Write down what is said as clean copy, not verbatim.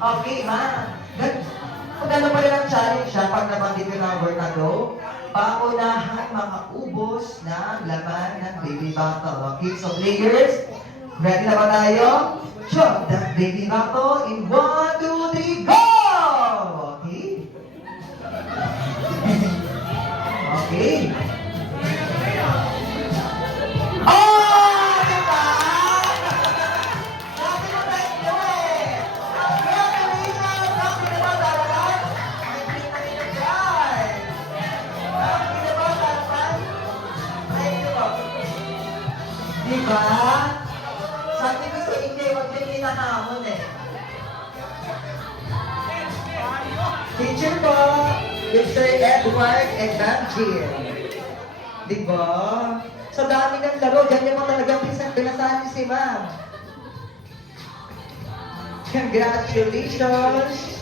Okay, ma'am. Kung ano pa rin ang challenge siya, pag nabanggit yung number na go, paunahan makaubos ng laman ng baby bottle. Okay, so players, ready na ba tayo? Shot the baby bottle in 1, 2, 3, go! Okay? Okay. Oh! Diba? Sabi mo na ito eh! Congratulations! Sabi na ba talaga? May pinakita dyan! Sabi na ba talaga? Ay, ito. Diba? Sabi ko sa inyo, huwag niyo hinahamon eh. Teacher ko, Mr. Edward and Ma'am Jill. Diba? Sa dami ng laro, ganyan mo talagang pinasahan si Ma'am. Congratulations!